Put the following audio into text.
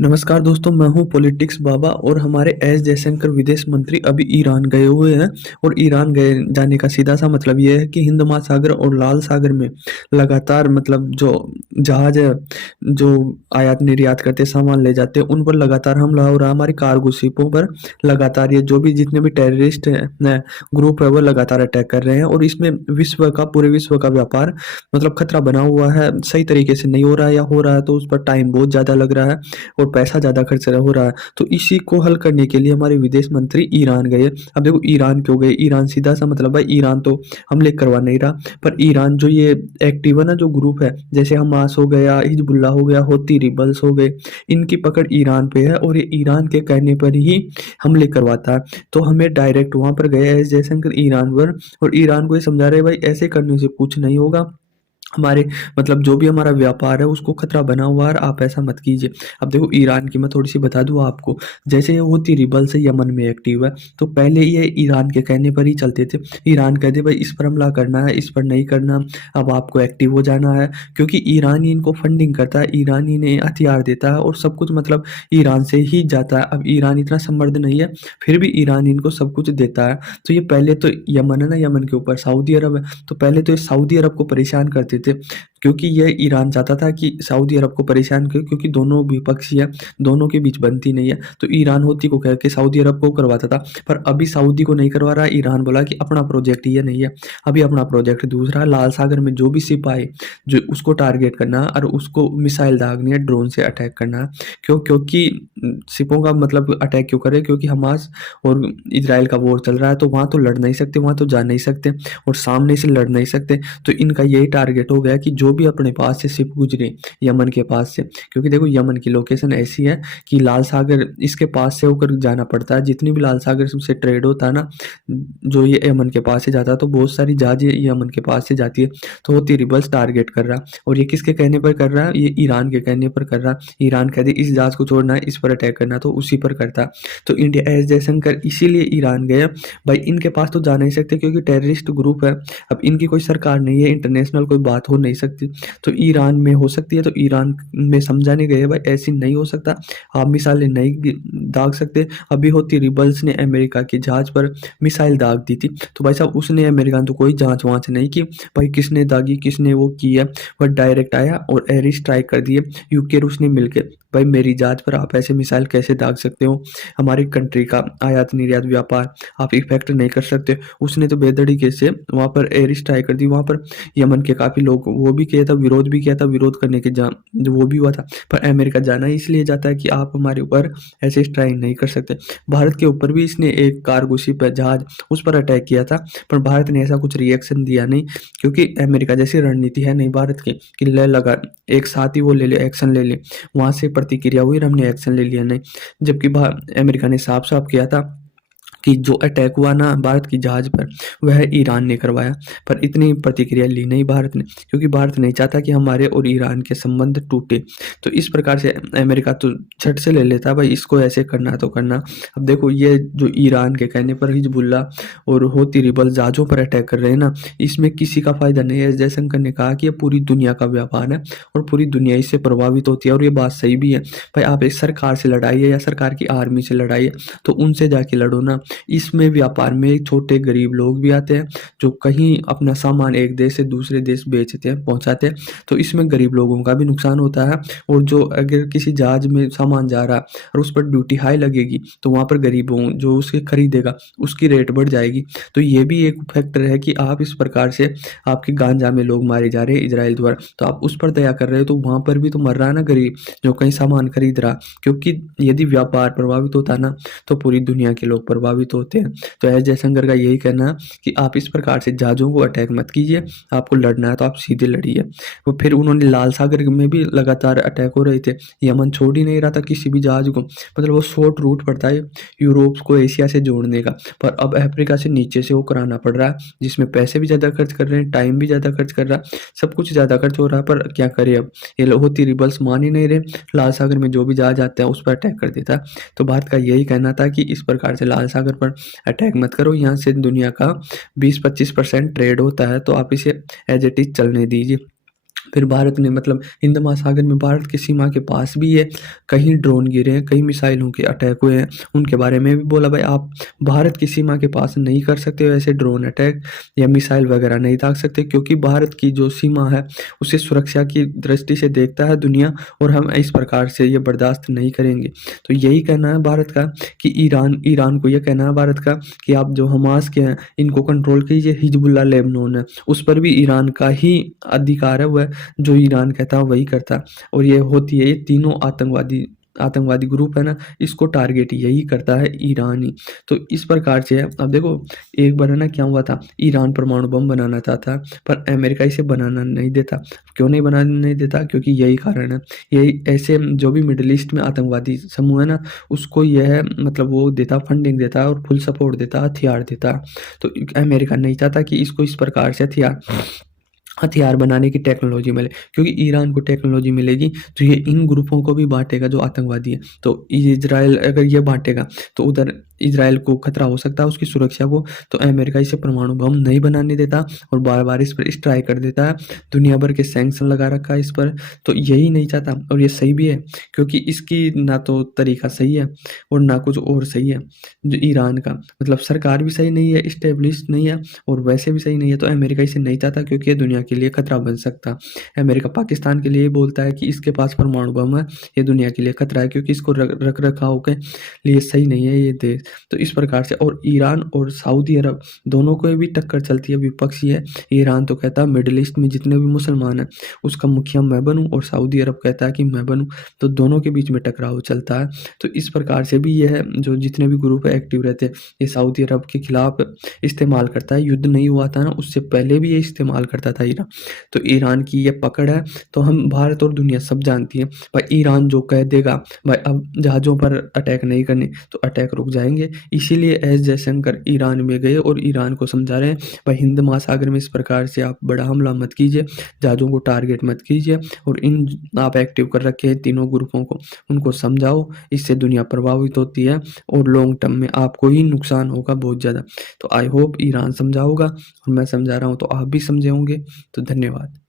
नमस्कार दोस्तों, मैं हूँ पॉलिटिक्स बाबा और हमारे एस जयशंकर विदेश मंत्री अभी ईरान गए हुए हैं। और ईरान गए जाने का सीधा सा मतलब ये है कि हिंद महासागर और लाल सागर में लगातार मतलब जो जहाज है, जो आयात निर्यात करते सामान ले जाते हैं, उन पर लगातार हमला हो रहा है। हमारी कार्गो शिपों पर लगातार ये जो भी जितने भी टेररिस्ट हैं ग्रुप है वो लगातार अटैक कर रहे हैं। और इसमें विश्व का पूरे विश्व का व्यापार मतलब खतरा बना हुआ है। सही तरीके से नहीं हो रहा है, या हो रहा है तो उस पर टाइम बहुत ज़्यादा लग रहा है और पैसा ज़्यादा खर्च हो रहा है। तो इसी को हल करने के लिए हमारे विदेश मंत्री ईरान गए। अब देखो ईरान क्यों गए? ईरान सीधा सा मतलब है, ईरान तो हमले करवा नहीं रहा, पर ईरान जो ये एक्टिव है ना, जो ग्रुप है, जैसे हमास हो गया, हिजबुल्ला हो गया, होती रिबल्स हो गए, इनकी पकड़ ईरान पे है और ये ईरान के कहने पर ही हमले करवाता है। तो हमें डायरेक्ट वहां पर गए एस जयशंकर ईरान पर, और ईरान को ये समझा रहे भाई ऐसे करने से कुछ नहीं होगा। हमारे मतलब जो भी हमारा व्यापार है उसको खतरा बना हुआ है, आप ऐसा मत कीजिए। अब देखो ईरान की मैं थोड़ी सी बता दूं आपको, जैसे ये होती रिबल्स यमन में एक्टिव है, तो पहले ये ईरान के कहने पर ही चलते थे। ईरान कहते भाई इस पर हमला करना है, इस पर नहीं करना, अब आपको एक्टिव हो जाना है, क्योंकि ईरान ही इनको फंडिंग करता है, ईरान ही इन्हें हथियार देता है और सब कुछ मतलब ईरान से ही जाता है। अब ईरान इतना समृद्ध नहीं है, फिर भी ईरान इनको सब कुछ देता है। तो ये पहले तो यमन है ना, यमन के ऊपर सऊदी अरब है, तो पहले तो ये सऊदी अरब को परेशान करते थे, क्योंकि ये ईरान चाहता था कि सऊदी अरब को परेशान करे, क्योंकि दोनों विपक्षी है, दोनों के बीच बनती नहीं है। तो ईरान होती को कह के सऊदी अरब को करवाता था, पर अभी सऊदी को नहीं करवा रहा। ईरान बोला कि अपना प्रोजेक्ट ये नहीं है, अभी अपना प्रोजेक्ट दूसरा है। लाल सागर में जो भी शिप आए जो उसको टारगेट करना है और उसको मिसाइल दागनी है, ड्रोन से अटैक करना है। क्योंकि शिपों का मतलब अटैक क्यों करे? क्योंकि हमास और इसराइल का वॉर चल रहा है, तो वहां तो लड़ नहीं सकते, वहां तो जा नहीं सकते और सामने से लड़ नहीं सकते। तो इनका यही टारगेट हो गया कि जो भी अपने पास से शिप गुजरे यमन के पास से, क्योंकि देखो यमन की लोकेशन ऐसी है कि लाल सागर इसके पास से होकर जाना पड़ता है। जितनी भी लाल सागर से ट्रेड होता है ना, जो ये यमन के पास से जाता है, तो बहुत सारी जहाज ये यमन के पास से जाती है। तो होती रिबल्स टारगेट कर रहा है, और ये किसके कहने पर कर रहा है? ये ईरान के कहने पर कर रहा है। ईरान कहते इस जहाज को छोड़ना है, इस पर अटैक करना है, तो उसी पर करता है। तो इंडिया एस जयशंकर इसीलिए ईरान गया भाई, इनके पास तो जा नहीं सकते क्योंकि टेररिस्ट ग्रुप है। अब इनकी कोई सरकार नहीं है, इंटरनेशनल कोई बात हो नहीं सकती, तो ईरान में हो सकती है। तो ईरान में समझाने गए भाई ऐसी नहीं हो सकता, आप मिसाइलें नहीं दाग सकते। अभी होती रिबल्स ने अमेरिका के जहाज पर मिसाइल दाग दी थी, तो भाई साहब उसने अमेरिका ने तो कोई जांच वांच नहीं की भाई किसने दागी, किसने वो की है। वह डायरेक्ट आया और एयर स्ट्राइक कर दिए, यूके रूस ने मिलकर। भाई मेरी जहाज पर आप ऐसे मिसाइल कैसे दाग सकते हो? हमारी कंट्री का आयात निर्यात व्यापार आप इफेक्ट नहीं कर सकते। उसने तो बेतरीके से वहां पर एयर स्ट्राइक कर दी। वहां पर यमन के काफी लोग वो भी किया था, विरोध भी किया था, विरोध करने के जो वो भी हुआ था। पर अमेरिका जाना ही इसलिए जाता है कि आप हमारे ऊपर ऐसे स्ट्राइक नहीं कर सकते। भारत के ऊपर भी इसने एक कार्गो शिप है, जहाज, उस पर अटैक किया था, पर भारत ने ऐसा कुछ रिएक्शन दिया नहीं, क्योंकि अमेरिका जैसी रणनीति है नहीं भारत की कि ले लगा एक साथ ही वो ले ले एक्शन ले ले। वहां से प्रतिक्रिया हुई और हमने एक्शन ले लिया, नहीं। जबकि अमेरिका ने साफ साफ किया था कि जो अटैक हुआ ना भारत की जहाज पर, वह ईरान ने करवाया। पर इतनी प्रतिक्रिया ली नहीं भारत ने, क्योंकि भारत नहीं चाहता कि हमारे और ईरान के संबंध टूटे। तो इस प्रकार से अमेरिका तो झट से ले लेता भाई इसको ऐसे करना तो करना। अब देखो ये जो ईरान के कहने पर हिजबुल्ला और होती रिबल जहाजों पर अटैक कर रहे हैं ना, इसमें किसी का फायदा नहीं है। जयशंकर ने कहा कि ये पूरी दुनिया का व्यापार है और पूरी दुनिया इससे प्रभावित होती है, और ये बात सही भी है। भाई आप एक सरकार से लड़ाइए या सरकार की आर्मी से लड़ाइए, तो उनसे जाके लड़ो ना। इसमें व्यापार में छोटे गरीब लोग भी आते हैं, जो कहीं अपना सामान एक देश से दूसरे देश बेचते हैं, पहुंचाते हैं, तो इसमें गरीब लोगों का भी नुकसान होता है। और जो अगर किसी जहाज में सामान जा रहा है और उस पर ड्यूटी हाई लगेगी, तो वहां पर गरीबों जो उसके खरीदेगा उसकी रेट बढ़ जाएगी। तो ये भी एक फैक्टर है कि आप इस प्रकार से आपके गांजा में लोग मारे जा रहे हैं इसराइल द्वारा, तो आप उस पर दया कर रहे हो, तो वहां पर भी तो मर रहा है ना गरीब जो कहीं सामान खरीद रहा। क्योंकि यदि व्यापार प्रभावित होता ना, तो पूरी दुनिया के लोग प्रभावित होते हैं। तो एस जयशंकर का यही कहना है कि आप इस प्रकार से जहाजों को अटैक मत कीजिए, आपको लड़ना है तो आप सीधे लड़िए। वो फिर उन्होंने लाल सागर में भी लगातार अटैक हो रहे थे, यमन छोड़ ही नहीं रहा था किसी भी जहाज को। मतलब वो शॉर्ट रूट पड़ता है यूरोप को एशिया से जोड़ने का, पर अब अफ्रीका से नीचे से वो कराना पड़ रहा है, जिसमें पैसे भी ज़्यादा खर्च कर रहे हैं, टाइम भी ज़्यादा खर्च कर रहा है, सब कुछ ज़्यादा खर्च हो रहा है। पर क्या करें, अब ये लोग होती रिबल्स मान ही नहीं रहे। लाल सागर में जो भी जहाज आता है उस पर अटैक कर देता है। तो भारत का यही कहना था कि इस प्रकार से लाल सागर पर अटैक मत करो, यहाँ से दुनिया का 20-25% ट्रेड होता है, तो आप इसे एज इट इज चलने दीजिए। फिर भारत ने मतलब हिंद महासागर में भारत की सीमा के पास भी ये कहीं ड्रोन गिरे हैं, कई मिसाइलों के अटैक हुए हैं, उनके बारे में भी बोला भाई आप भारत की सीमा के पास नहीं कर सकते हो ऐसे ड्रोन अटैक या मिसाइल वगैरह नहीं दाग सकते, क्योंकि भारत की जो सीमा है उसे सुरक्षा की दृष्टि से देखता है दुनिया, और हम इस प्रकार से ये बर्दाश्त नहीं करेंगे। तो यही कहना है भारत का कि ईरान ईरान को यह कहना है भारत का कि आप जो हमास के हैं इनको कंट्रोल कीजिए, हिजबुल्लाह लेबनान है उस पर भी ईरान का ही अधिकार है, वह जो ईरान कहता है वही करता है। और ये होती है, ये तीनों आतंकवादी आतंकवादी ग्रुप है ना, इसको टारगेट यही करता है ईरान ही। तो इस प्रकार से है। अब देखो एक बार है ना क्या हुआ था, ईरान परमाणु बम बनाना चाहता पर अमेरिका इसे बनाना नहीं देता। क्यों नहीं बनाने नहीं देता? क्योंकि यही कारण है, यही ऐसे जो भी मिडल ईस्ट में आतंकवादी समूह है ना, उसको यह मतलब वो देता, फंडिंग देता है और फुल सपोर्ट देता है, हथियार देता है। तो अमेरिका नहीं चाहता कि इसको इस प्रकार से हथियार हथियार बनाने की टेक्नोलॉजी मिले, क्योंकि ईरान को टेक्नोलॉजी मिलेगी तो ये इन ग्रुपों को भी बांटेगा जो आतंकवादी है। तो इजराइल अगर ये बांटेगा तो उधर इजराइल को खतरा हो सकता है उसकी सुरक्षा को। तो अमेरिका इसे परमाणु बम नहीं बनाने देता और बार बार इस पर स्ट्राइक कर देता है, दुनिया भर के सैंक्शन लगा रखा है इस पर। तो यही नहीं चाहता और ये सही भी है, क्योंकि इसकी ना तो तरीका सही है और ना कुछ और सही है। जो ईरान का मतलब सरकार भी सही नहीं है, इस्टेब्लिश नहीं है और वैसे भी सही नहीं है, तो अमेरिका इसे नहीं चाहता क्योंकि ये दुनिया के लिए खतरा बन सकता। अमेरिका पाकिस्तान के लिए बोलता है कि इसके पास परमाणु बम है, ये दुनिया के लिए खतरा है क्योंकि इसको रख रखाव के लिए सही नहीं है ये देश। तो इस प्रकार से और ईरान और सऊदी अरब दोनों को भी टक्कर चलती है, विपक्षी है। ईरान तो कहता है मिडिल ईस्ट में जितने भी मुसलमान हैं उसका मुखिया मैं बनूं, और सऊदी अरब कहता है कि मैं बनूं। तो दोनों के बीच में टकराव चलता है। तो इस प्रकार से भी यह जो जितने भी ग्रुप एक्टिव रहते हैं ये सऊदी अरब के खिलाफ इस्तेमाल करता है। युद्ध नहीं हुआ था ना उससे पहले भी ये इस्तेमाल करता था ईरान। तो ईरान की ये पकड़ है, तो हम भारत और दुनिया सब जानती है भाई ईरान जो कह देगा भाई अब जहाज़ों पर अटैक नहीं करने, तो अटैक रुक जाएंगे। इसीलिए एस जयशंकर ईरान में गए और ईरान को समझा रहे हैं भाई हिंद महासागर में इस प्रकार से आप बड़ा हमला मत कीजिए, जहाज़ों को टारगेट मत कीजिए, और इन आप एक्टिव कर रखे हैं तीनों ग्रुपों को उनको समझाओ, इससे दुनिया प्रभावित होती है और लॉन्ग टर्म में आपको ही नुकसान होगा बहुत ज़्यादा। तो आई होप ईरान समझा होगा और मैं समझा रहा हूँ तो आप भी समझे होंगे। तो धन्यवाद।